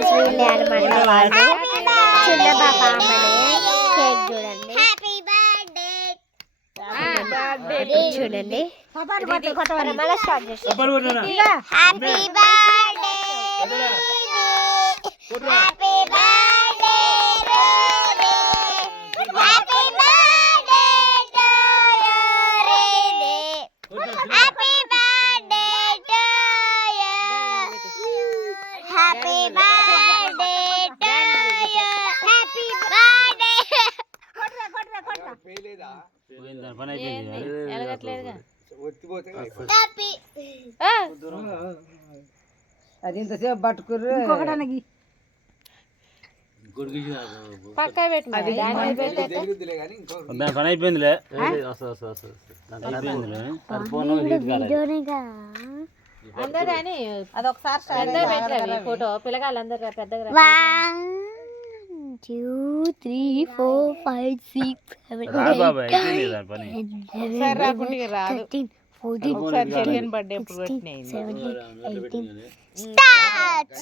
Friends వీళ్ళే అనమాట వాళ్ళు. చిన్న పాప అమ్మనే. కేక్ చూడండి చూడండి. మళ్ళీ స్టార్ట్ చేస్తాం. Happy birthday happy birthday happy birthday to you happy birthday to you happy birthday to you happy birthday. అది ఇంతసేపు పట్టుకుర్రు పక్క పెట్టిన పని అయిపోయిందిలే. అందరు అని అదొకసారి పెట్టలేదు ఫోటో పిల్లగాళ్ళందరూ పెద్దగా 1 2 3 4 5 6 7 8 ఒకసారి రాకుండా రాదు 13 ఒకసారి చెల్లెని బర్త్డే ఎప్పుడు పెట్టినాయి 17 18 start.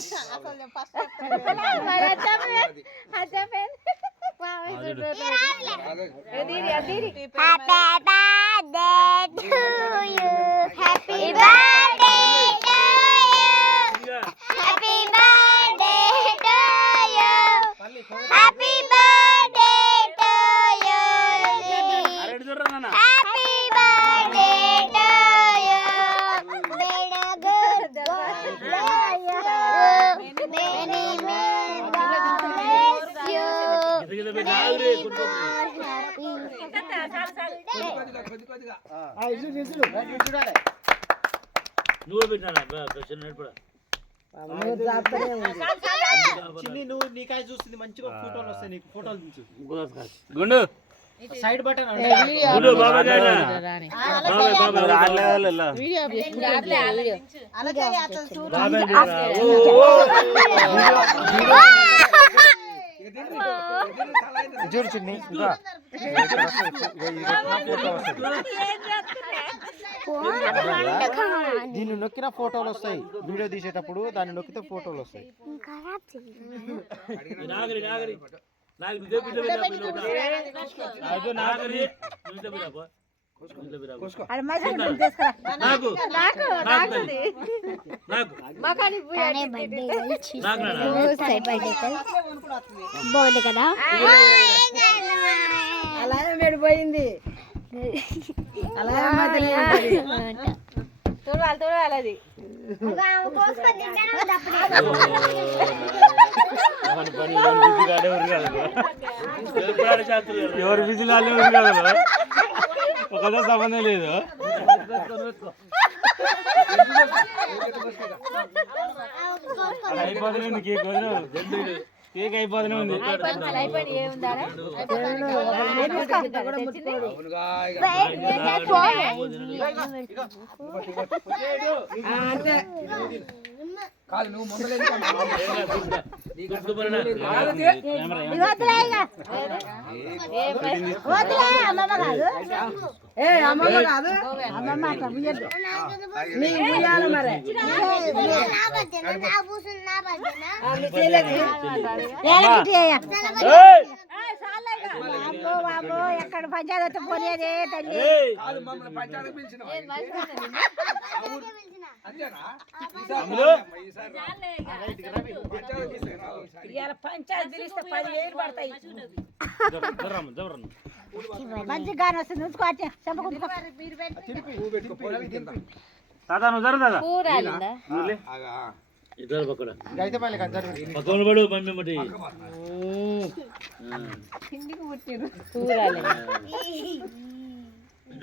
Happy birthday to you happy birthday to you happy birthday to you happy birthday to you happy birthday to you many more bless you నువ్వు పెట్టినా నువ్వు నీకాయ చూస్తుంది మంచిగా ఫోటోలు వస్తాయి నీకు ఫోటోలు తీసు గుండు సైడ్ బటన్ గుండు బాబా గారు చూడు చిన్ని దీన్ని నొక్కిన ఫోటోలు వస్తాయి వీడియో తీసేటప్పుడు దాన్ని నొక్కితే ఫోటోలు వస్తాయి బాగుంది కదా. అలాగే మెడిపోయింది చూడాలి అది ఎవరు బిజీలో కదా ఒకదో సంబంధం లేదు. అయిపోతుంది కేక్ కేక్ అయిపోతూనే ఉంది. కాదు నువ్వు ముందు అమ్మమ్మ కాదు అమ్మమ్మ నీ ఉయ్యాల మరి ఎక్కడ పంచాయతీ పోనేదే తల్లి పంచాయతీ పిలిస్తే 10,000 పడతాయి. మంచి గాని వస్తుంది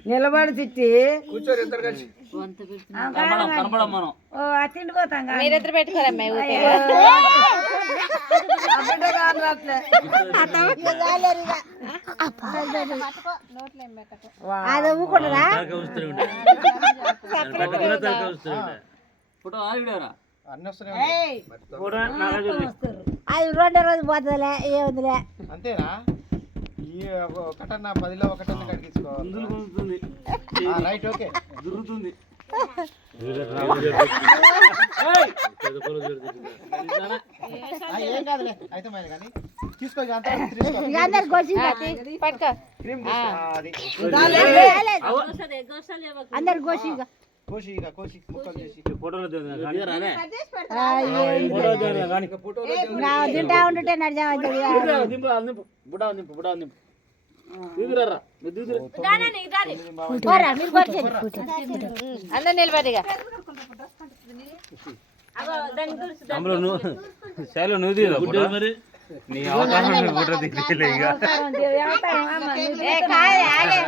నిలబడి తిట్టి కూర్చోరు ఇద్దరు కలిసి తిండిపోతాం మీరిద్దరు పెట్టుకోరమ్మా అది ఊకుంటుందా అది 2వ రోజు పోతుందిలే ఏముందిలే అంతేనా ఒకటన్నా 10లో ఒకటన్నా కడిగించుకోవాలి రైట్ ఓకే దొరుకుతుంది ఏం కాదులే అయితే మరి కానీ తీసుకో ఇక అంతా తీసుకో. ఇక అందరు గోసి పట్టుకో క్రీమ్ తీసుకో. అది అందరు గోసి ఇక. కోసి ఇక కోసి ముక్కలు చేసి ఫోటోలో కానీ నా తింటా ఉంటుంటే నడిచామవుతుంది పోరా మీరు కొట్టండి. అందరు నిలబడి ఇక. అందులో నువ్వు శైలు నువ్వు తీరా మరి నీ అవతారం ఫోటో తీయలే ఇక ఏ కాదు, ఆగే.